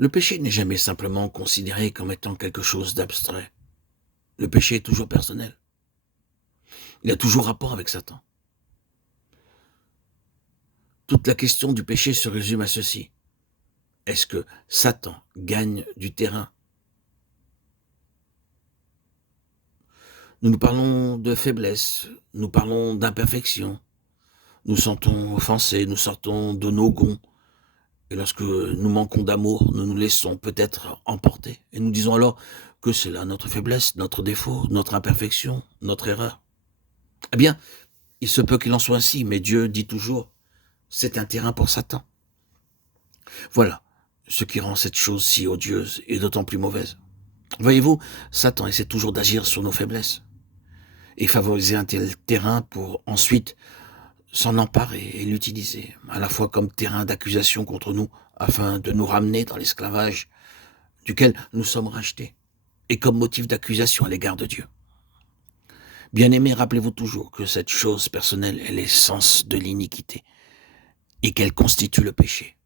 Le péché n'est jamais simplement considéré comme étant quelque chose d'abstrait. Le péché est toujours personnel. Il a toujours rapport avec Satan. Toute la question du péché se résume à ceci. Est-ce que Satan gagne du terrain? Nous parlons de faiblesse, nous parlons d'imperfection, nous sentons offensés, nous sortons de nos gonds, et lorsque nous manquons d'amour, nous nous laissons peut-être emporter, et nous disons alors que c'est là notre faiblesse, notre défaut, notre imperfection, notre erreur. Eh bien, il se peut qu'il en soit ainsi, mais Dieu dit toujours, c'est un terrain pour Satan. Voilà ce qui rend cette chose si odieuse et d'autant plus mauvaise. Voyez-vous, Satan essaie toujours d'agir sur nos faiblesses et favoriser un tel terrain pour ensuite s'en emparer et l'utiliser, à la fois comme terrain d'accusation contre nous, afin de nous ramener dans l'esclavage duquel nous sommes rachetés, et comme motif d'accusation à l'égard de Dieu. Bien-aimés, rappelez-vous toujours que cette chose personnelle est l'essence de l'iniquité, et qu'elle constitue le péché.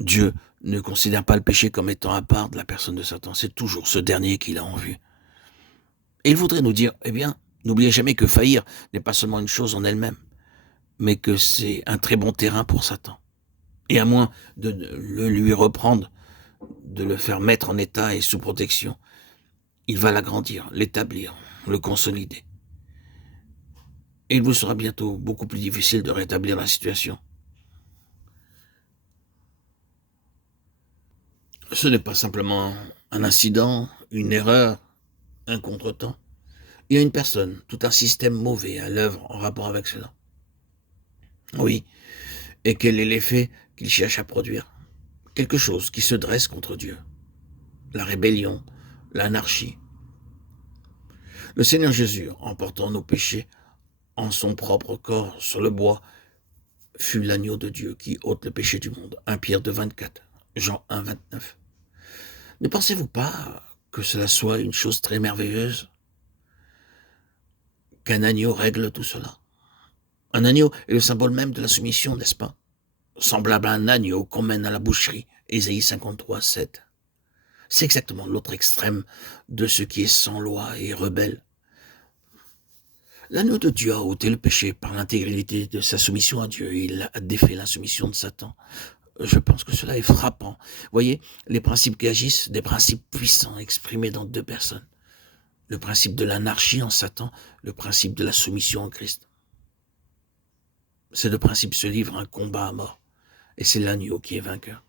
Dieu ne considère pas le péché comme étant à part de la personne de Satan, c'est toujours ce dernier qu'il a en vue. Et il voudrait nous dire, eh bien, n'oubliez jamais que faillir n'est pas seulement une chose en elle-même, mais que c'est un très bon terrain pour Satan. Et à moins de le lui reprendre, de le faire mettre en état et sous protection, il va l'agrandir, l'établir, le consolider. Et il vous sera bientôt beaucoup plus difficile de rétablir la situation. Ce n'est pas simplement un incident, une erreur, un contretemps. Il y a une personne, tout un système mauvais à l'œuvre en rapport avec cela. Oui, et quel est l'effet qu'il cherche à produire? Quelque chose qui se dresse contre Dieu. La rébellion, l'anarchie. Le Seigneur Jésus, en portant nos péchés en son propre corps sur le bois, fut l'agneau de Dieu qui ôte le péché du monde. 1 Pierre 2, 24, Jean 1, 29. Ne pensez-vous pas que cela soit une chose très merveilleuse? Qu'un agneau règle tout cela. Un agneau est le symbole même de la soumission, n'est-ce pas? Semblable à un agneau qu'on mène à la boucherie. Ésaïe 53, 7. C'est exactement l'autre extrême de ce qui est sans loi et rebelle. L'agneau de Dieu a ôté le péché par l'intégralité de sa soumission à Dieu. Il a défait l'insoumission de Satan. Je pense que cela est frappant. Voyez, les principes qui agissent, des principes puissants exprimés dans deux personnes. Le principe de l'anarchie en Satan, le principe de la soumission en Christ. Ces deux principes se livrent un combat à mort. Et c'est l'agneau qui est vainqueur.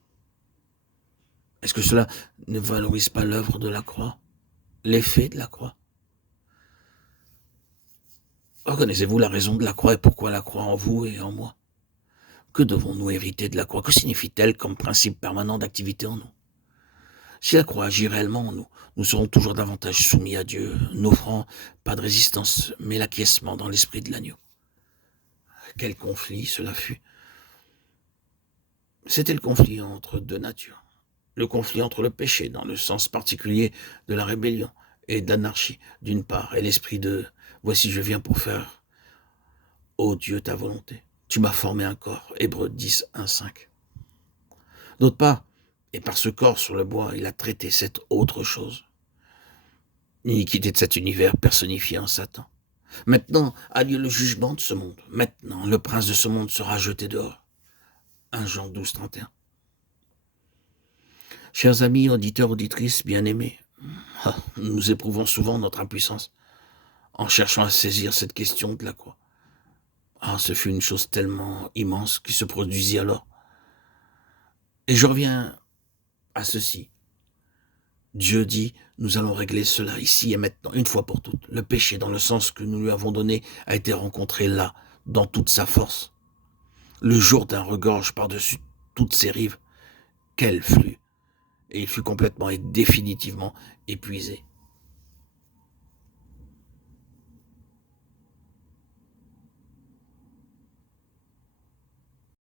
Est-ce que cela ne valorise pas l'œuvre de la croix, l'effet de la croix? Reconnaissez-vous la raison de la croix et pourquoi la croix en vous et en moi? Que devons-nous hériter de la croix? Que signifie-t-elle comme principe permanent d'activité en nous? Si la croix agit réellement en nous, nous serons toujours davantage soumis à Dieu, n'offrant pas de résistance, mais l'acquiescement dans l'esprit de l'agneau. Quel conflit cela fut! C'était le conflit entre deux natures. Le conflit entre le péché, dans le sens particulier de la rébellion, et de l'anarchie, d'une part, et l'esprit de « Voici je viens pour faire, ô Dieu, ta volonté. Tu m'as formé un corps » Hébreux 10, 1, 5. D'autre part, et par ce corps sur le bois, il a traité cette autre chose. L'iniquité de cet univers personnifié en Satan. Maintenant a lieu le jugement de ce monde. Maintenant, le prince de ce monde sera jeté dehors. 1 Jean 12, 31. Chers amis, auditeurs, auditrices, bien-aimés, nous éprouvons souvent notre impuissance en cherchant à saisir cette question de la croix. Ce fut une chose tellement immense qui se produisit alors. Et je reviens à ceci. Dieu dit, nous allons régler cela ici et maintenant, une fois pour toutes. Le péché, dans le sens que nous lui avons donné, a été rencontré là, dans toute sa force. Le Jourdain regorge par-dessus toutes ses rives. Quel flux! Et il fut complètement et définitivement épuisé.